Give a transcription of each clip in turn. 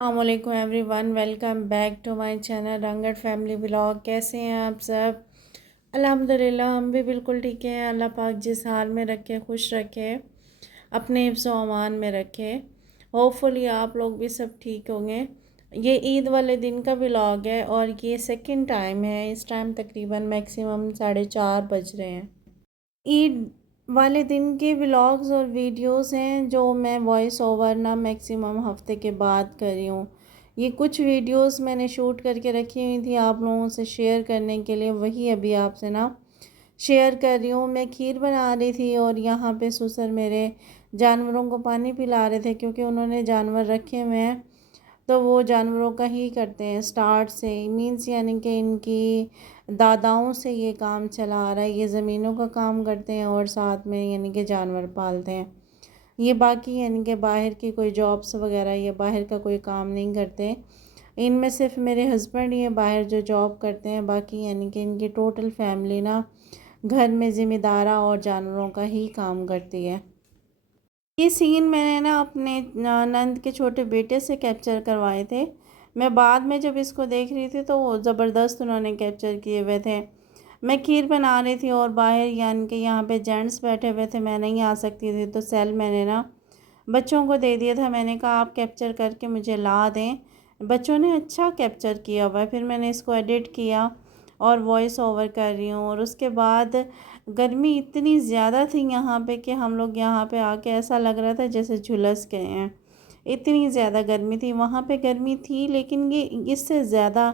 अस्सलामुअलैकुम everyone, welcome back to my channel Rangat family vlog. कैसे हैं आप सब? अल्हम्दुलिल्लाह हम भी बिल्कुल ठीक हैं। अल्लाह पाक जिस हाल में रखे खुश रखे, अपने हिफ्ज़ व अमान में रखे। होपफुली आप लोग भी सब ठीक होंगे। ये ईद वाले दिन का व्लॉग है और ये सेकंड टाइम है। इस टाइम तकरीबन मैक्सिमम 4:30 बज रहे हैं। ईद वाले दिन के व्लॉग्स और वीडियोस हैं जो मैं वॉइस ओवर ना मैक्सिमम हफ्ते के बाद कर रही हूँ। ये कुछ वीडियोस मैंने शूट करके रखी हुई थी आप लोगों से शेयर करने के लिए, वही अभी आपसे ना शेयर कर रही हूँ। मैं खीर बना रही थी और यहाँ पे ससुर मेरे जानवरों को पानी पिला रहे थे, क्योंकि उन्होंने जानवर रखे हुए हैं तो वो जानवरों का ही करते हैं स्टार्ट से। मीन्स यानी कि इनकी दादाओं से ये काम चला आ रहा है। ये ज़मीनों का काम करते हैं और साथ में यानी कि जानवर पालते हैं। ये बाकी यानी कि बाहर की कोई जॉब्स वगैरह या बाहर का कोई काम नहीं करते। इनमें सिर्फ मेरे हस्बैंड ये बाहर जो जॉब करते हैं, बाकी यानी कि इनकी टोटल फैमिली ना घर में ज़िम्मेदारा और जानवरों का ही काम करती है। ये सीन मैंने ना अपने नंद के छोटे बेटे से कैप्चर करवाए थे। मैं बाद में जब इसको देख रही थी तो वो ज़बरदस्त उन्होंने कैप्चर किए हुए थे। मैं खीर बना रही थी और बाहर यानी कि यहाँ पे जेंट्स बैठे हुए थे, मैं नहीं आ सकती थी तो सेल मैंने ना बच्चों को दे दिया था। मैंने कहा आप कैप्चर करके मुझे ला दें। बच्चों ने अच्छा कैप्चर किया हुआ है। फिर मैंने इसको एडिट किया और वॉइस ओवर कर रही हूँ। और उसके बाद गर्मी इतनी ज़्यादा थी यहाँ पे कि हम लोग यहाँ पे आके ऐसा लग रहा था जैसे झुलस गए हैं। इतनी ज़्यादा गर्मी थी। वहाँ पे गर्मी थी लेकिन ये इससे ज़्यादा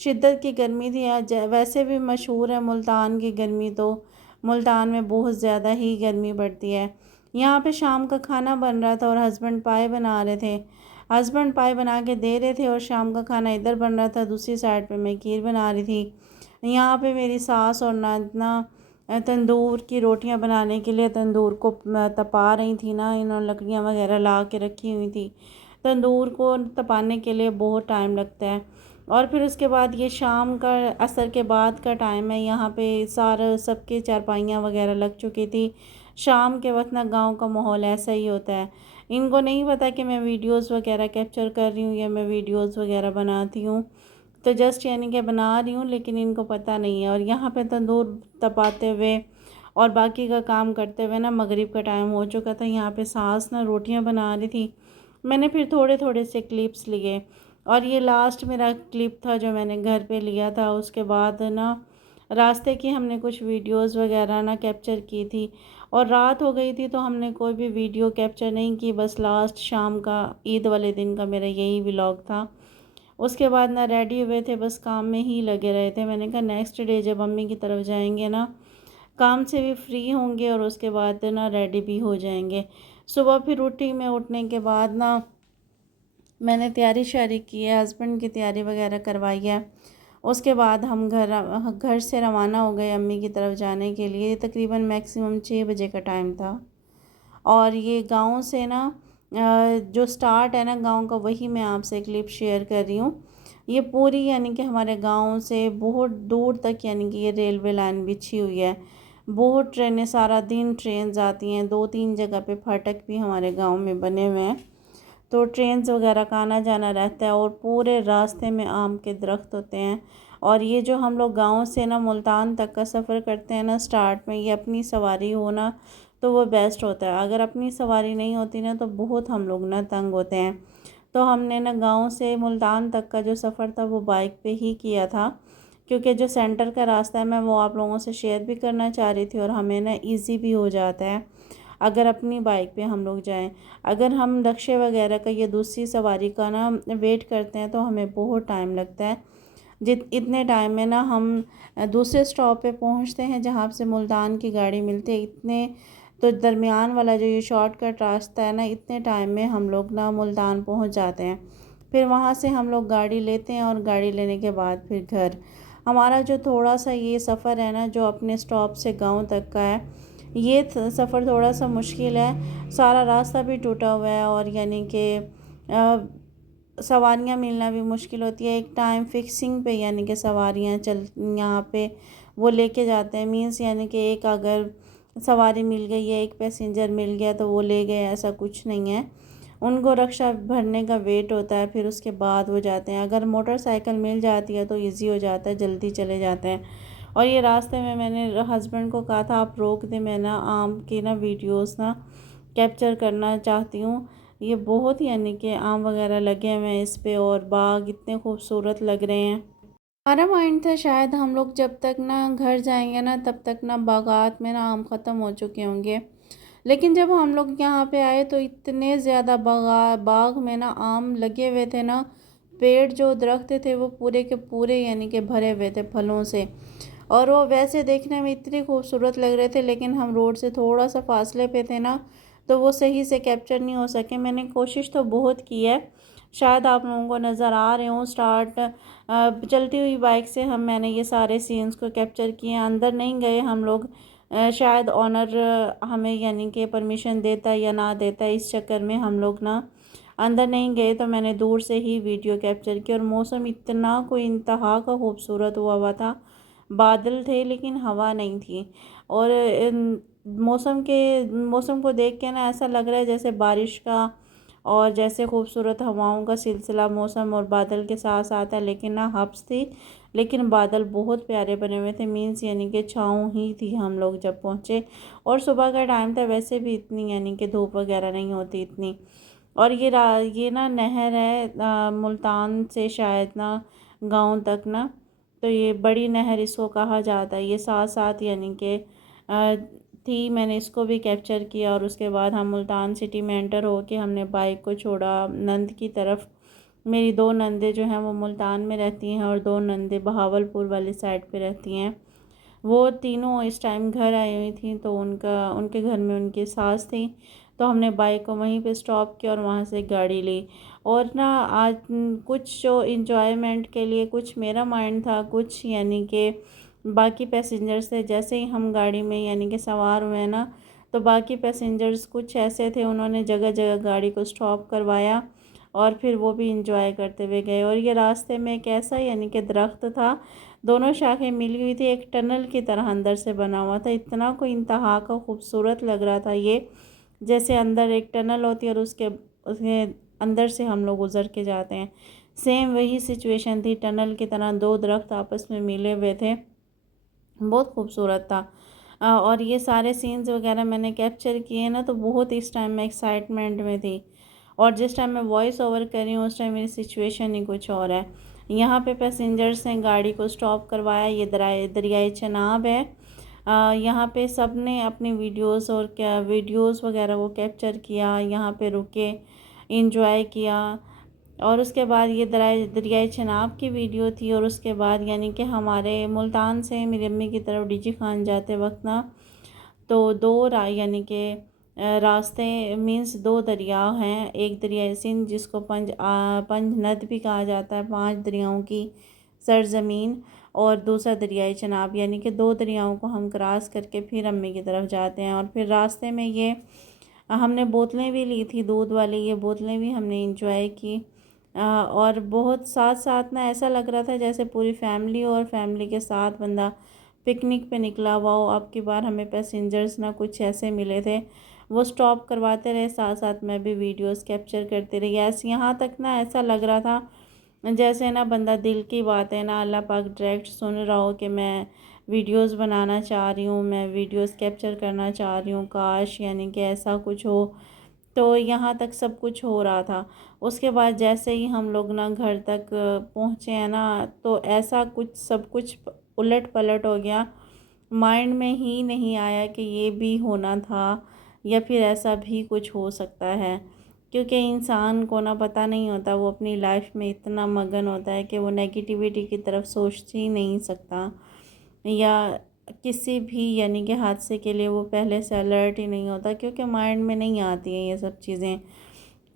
शिद्दत की गर्मी थी। आज वैसे भी मशहूर है मुल्तान की गर्मी, तो मुल्तान में बहुत ज़्यादा ही गर्मी पड़ती है। यहाँ पे शाम का खाना बन रहा था और हस्बैंड पाए बना रहे थे। हस्बैंड पाए बना के दे रहे थे और शाम का खाना इधर बन रहा था। दूसरी साइड पे मैं खीर बना रही थी। यहाँ पे मेरी सास और नंदना तंदूर की रोटियां बनाने के लिए तंदूर को तपा रही थी ना। इन्होंने लकड़ियाँ वगैरह ला के रखी हुई थी। तंदूर को तपाने के लिए बहुत टाइम लगता है। और फिर उसके बाद ये शाम का असर के बाद का टाइम है। यहाँ पे सारा सबके चारपाइयाँ वगैरह लग चुकी थी। शाम के वक्त ना गांव का माहौल ऐसा ही होता है। इनको नहीं पता कि मैं वीडियोस वगैरह कैप्चर कर रही हूँ या मैं वीडियोस वगैरह बनाती हूँ, तो जस्ट यानी कि बना रही हूँ, लेकिन इनको पता नहीं है। और यहाँ पे तंदूर तपाते हुए और बाकी का काम करते हुए ना मगरिब का टाइम हो चुका था। यहाँ पे सास ना रोटियाँ बना रही थी। मैंने फिर थोड़े थोड़े से क्लिप्स लिए और ये लास्ट मेरा क्लिप था जो मैंने घर पे लिया था। उसके बाद ना रास्ते की हमने कुछ वीडियोस वगैरह ना कैप्चर की थी और रात हो गई थी तो हमने कोई भी वीडियो कैप्चर नहीं की। बस लास्ट शाम का ईद वाले दिन का मेरा यही व्लॉग था। उसके बाद ना रेडी हुए थे, बस काम में ही लगे रहे थे। मैंने कहा नेक्स्ट डे जब अम्मी की तरफ जाएंगे ना, काम से भी फ्री होंगे और उसके बाद ना रेडी भी हो जाएंगे। सुबह फिर उठी, मैं उठने के बाद ना मैंने तैयारी शारी की है, हस्बैंड की तैयारी वगैरह करवाई है। उसके बाद हम घर से रवाना हो गए अम्मी की तरफ जाने के लिए। तकरीबन मैक्सिमम 6 बजे का टाइम था। और ये गांव से ना जो स्टार्ट है ना गांव का, वही मैं आपसे क्लिप शेयर कर रही हूँ। ये पूरी यानी कि हमारे गांव से बहुत दूर तक यानी कि ये रेलवे लाइन बिछी हुई है। बहुत ट्रेनें, सारा दिन ट्रेन आती हैं। 2-3 जगह पे फाटक भी हमारे गांव में बने हुए हैं, तो ट्रेन्स वगैरह का आना जाना रहता है। और पूरे रास्ते में आम के दरख्त होते हैं। और ये जो हम लोग गांव से ना मुल्तान तक का सफ़र करते हैं ना, स्टार्ट में ये अपनी सवारी हो ना तो वो बेस्ट होता है। अगर अपनी सवारी नहीं होती ना तो बहुत हम लोग ना तंग होते हैं। तो हमने ना गांव से मुल्तान तक का जो सफ़र था वो बाइक पे ही किया था, क्योंकि जो सेंटर का रास्ता है मैं वो आप लोगों से शेयर भी करना चाह रही थी और हमें ना ईज़ी भी हो जाता है अगर अपनी बाइक पे हम लोग जाएं। अगर हम रिक्शे वगैरह का या दूसरी सवारी का ना वेट करते हैं तो हमें बहुत टाइम लगता है। जित इतने टाइम में ना हम दूसरे स्टॉप पे पहुंचते हैं जहाँ से मुल्तान की गाड़ी मिलती है। इतने तो दरमियान वाला जो ये शॉर्टकट रास्ता है ना, इतने टाइम में हम लोग ना मुल्तान पहुंच जाते हैं। फिर वहाँ से हम लोग गाड़ी लेते हैं और गाड़ी लेने के बाद फिर घर। हमारा जो थोड़ा सा ये सफ़र है ना, जो अपने स्टॉप से गांव तक का है, ये सफ़र थोड़ा सा मुश्किल है। सारा रास्ता भी टूटा हुआ है और यानी कि सवारियाँ मिलना भी मुश्किल होती है। एक टाइम फिक्सिंग पे यानी कि सवारियाँ चल यहाँ पे वो लेके जाते हैं। मीन्स यानी कि एक अगर सवारी मिल गई है, एक पैसेंजर मिल गया तो वो ले गए, ऐसा कुछ नहीं है। उनको रक्षा भरने का वेट होता है, फिर उसके बाद वो जाते हैं। अगर मोटरसाइकिल मिल जाती है तो इजी हो जाता है, जल्दी चले जाते हैं। और ये रास्ते में मैंने हस्बैंड को कहा था आप रोक दें, मैं ना आम की ना वीडियोस ना कैप्चर करना चाहती हूँ। ये बहुत ही यानी कि आम वगैरह लगे हुए हैं इस पे, और बाग इतने खूबसूरत लग रहे हैं। हमारा माइंड था शायद हम लोग जब तक ना घर जाएंगे ना तब तक ना बागात में ना आम ख़त्म हो चुके होंगे। लेकिन जब हम लोग यहाँ पे आए तो इतने ज़्यादा बाग में ना आम लगे हुए थे ना। पेड़ जो दरख्त थे वो पूरे के पूरे यानी कि भरे हुए थे फलों से। और वो वैसे देखने में इतने खूबसूरत लग रहे थे, लेकिन हम रोड से थोड़ा सा फासले पे थे ना, तो वो सही से कैप्चर नहीं हो सके। मैंने कोशिश तो बहुत की है, शायद आप लोगों को नज़र आ रहे हों। चलती हुई बाइक से मैंने ये सारे सीन्स को कैप्चर किए। अंदर नहीं गए हम लोग, शायद ऑनर हमें यानी कि परमिशन देता है या ना देता है, इस चक्कर में हम लोग ना अंदर नहीं गए। तो मैंने दूर से ही वीडियो कैप्चर की। और मौसम इतना कोई इंतहा का खूबसूरत हुआ था। बादल थे लेकिन हवा नहीं थी। और मौसम को देख के ना ऐसा लग रहा है जैसे बारिश का, और जैसे खूबसूरत हवाओं का सिलसिला मौसम और बादल के साथ साथ है। लेकिन ना हब्स थी, लेकिन बादल बहुत प्यारे बने हुए थे। मीन्स यानी कि छाँव ही थी हम लोग जब पहुँचे। और सुबह का टाइम था, वैसे भी इतनी यानी कि धूप वगैरह नहीं होती इतनी। और ये ना नहर है मुल्तान से शायद ना गांव तक ना, तो ये बड़ी नहर इसको कहा जाता है। ये साथ साथ यानी कि थी। मैंने इसको भी कैप्चर किया। और उसके बाद हम मुल्तान सिटी में एंटर होके हमने बाइक को छोड़ा नंद की तरफ। मेरी दो नंदे जो हैं वो मुल्तान में रहती हैं, और दो नंदे बहावलपुर वाली साइड पे रहती हैं। वो तीनों इस टाइम घर आई हुई थी, तो उनके घर में उनकी सास थी। तो हमने बाइक को वहीं पे स्टॉप किया और वहाँ से गाड़ी ली। और ना आज कुछ जो इंजॉयमेंट के लिए कुछ मेरा माइंड था, कुछ यानी कि बाकी पैसेंजर्स थे। जैसे ही हम गाड़ी में यानी कि सवार हुए ना, तो बाकी पैसेंजर्स कुछ ऐसे थे, उन्होंने जगह जगह गाड़ी को स्टॉप करवाया और फिर वो भी इंजॉय करते हुए गए। और ये रास्ते में एक ऐसा यानी कि दरख्त था, दोनों शाखें मिली हुई थी, एक टनल की तरह अंदर से बना हुआ था। इतना कोई इंतहा का खूबसूरत लग रहा था ये, जैसे अंदर एक टनल होती है और उसके अंदर से हम लोग गुज़र के जाते हैं। सेम वही सिचुएशन थी, टनल की तरह दो दरख्त आपस में मिले हुए थे। बहुत खूबसूरत था। और ये सारे सीन्स वगैरह मैंने कैप्चर किए ना, तो बहुत इस टाइम मैं एक्साइटमेंट में थी। और जिस टाइम मैं वॉइस ओवर कर रही हूँ उस टाइम मेरी सिचुएशन ही कुछ और है। यहाँ पे पैसेंजर्स ने गाड़ी को स्टॉप करवाया। ये दरियाए चनाब है। यहाँ पे सब ने अपनी वीडियोस और क्या वीडियोस वगैरह को कैप्चर किया, यहाँ पे रुके, इंजॉय किया। और उसके बाद ये दरियाए चनाब की वीडियो थी। और उसके बाद यानी कि हमारे मुल्तान से मेरी अम्मी की तरफ डीजी खान जाते वक्त ना, तो यानी कि रास्ते मीन्स दो दरिया हैं। एक दरिया सिंध जिसको पंज नद भी कहा जाता है, 5 दरियाओं की सरजमीन। और दूसरा दरियाए चनाब, यानी कि दो दरियाओं को हम क्रॉस करके फिर अम्मी की तरफ जाते हैं। और फिर रास्ते में ये हमने बोतलें भी ली थी दूध वाली, ये बोतलें भी हमने इंजॉय की। और बहुत साथ साथ ना ऐसा लग रहा था जैसे पूरी फैमिली और फैमिली के साथ बंदा पिकनिक पे निकला हुआ हो। अब की बार हमें पैसेंजर्स ना कुछ ऐसे मिले थे, वो स्टॉप करवाते रहे, साथ साथ मैं भी वीडियोस कैप्चर करती रही। ऐसे यहाँ तक ना ऐसा लग रहा था जैसे ना बंदा दिल की बात है ना अल्लाह पाक डायरेक्ट सुन रहा हो कि मैं वीडियोस बनाना चाह रही हूँ, मैं वीडियोस कैप्चर करना चाह रही हूँ। काश यानी कि ऐसा कुछ हो। तो यहाँ तक सब कुछ हो रहा था। उसके बाद जैसे ही हम लोग ना घर तक पहुँचे हैं ना, तो ऐसा कुछ सब कुछ उलट पलट हो गया। माइंड में ही नहीं आया कि ये भी होना था या फिर ऐसा भी कुछ हो सकता है। क्योंकि इंसान को ना पता नहीं होता, वो अपनी लाइफ में इतना मगन होता है कि वो नेगेटिविटी की तरफ सोच ही नहीं सकता, या किसी भी यानी कि हादसे के लिए वो पहले से अलर्ट ही नहीं होता, क्योंकि माइंड में नहीं आती हैं ये सब चीज़ें।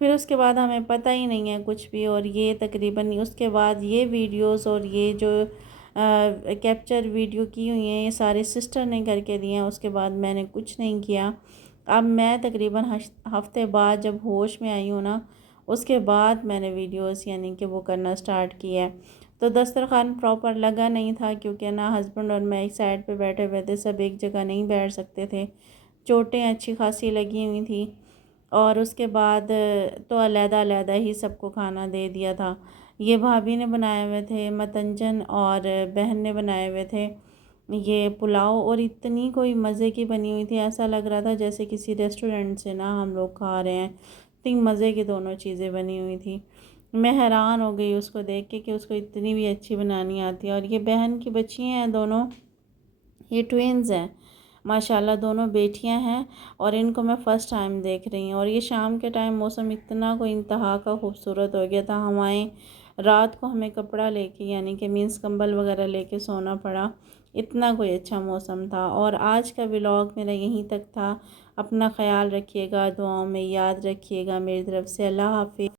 फिर उसके बाद हमें पता ही नहीं है कुछ भी। और ये तकरीबन उसके बाद ये वीडियोस और ये जो कैप्चर वीडियो की हुई हैं ये सारे सिस्टर ने करके दिए हैं। उसके बाद मैंने कुछ नहीं किया। अब मैं तकरीबन हफ्ते बाद जब होश में आई हूँ ना, उसके बाद मैंने वीडियोस यानी कि वो करना स्टार्ट किया है। तो दस्तरखान प्रॉपर लगा नहीं था, क्योंकि ना हस्बैंड और मैं एक साइड पे बैठे हुए थे, सब एक जगह नहीं बैठ सकते थे। चोटें अच्छी खासी लगी हुई थी। और उसके बाद तो अलग-अलग ही सबको खाना दे दिया था। ये भाभी ने बनाए हुए थे मतंजन और बहन ने बनाए हुए थे ये पुलाव, और इतनी कोई मज़े की बनी हुई थी, ऐसा लग रहा था जैसे किसी रेस्टोरेंट से ना हम लोग खा रहे हैं। इतनी मज़े की दोनों चीज़ें बनी हुई थी। मैं हैरान हो गई उसको देख के कि उसको इतनी भी अच्छी बनानी आती है। और ये बहन की बच्चियाँ हैं दोनों, ये ट्विन्स हैं माशाल्लाह, दोनों बेटियां हैं और इनको मैं फ़र्स्ट टाइम देख रही हूँ। और ये शाम के टाइम मौसम इतना कोई इंतहा का खूबसूरत हो गया था। हवाएं, रात को हमें कपड़ा लेके यानी कि मीन्स कंबल वगैरह लेके सोना पड़ा, इतना कोई अच्छा मौसम था। और आज का व्लॉग मेरा यहीं तक था। अपना ख्याल रखिएगा, दुआओं में याद रखिएगा। मेरी तरफ़ से अल्लाह हाफ़िज़।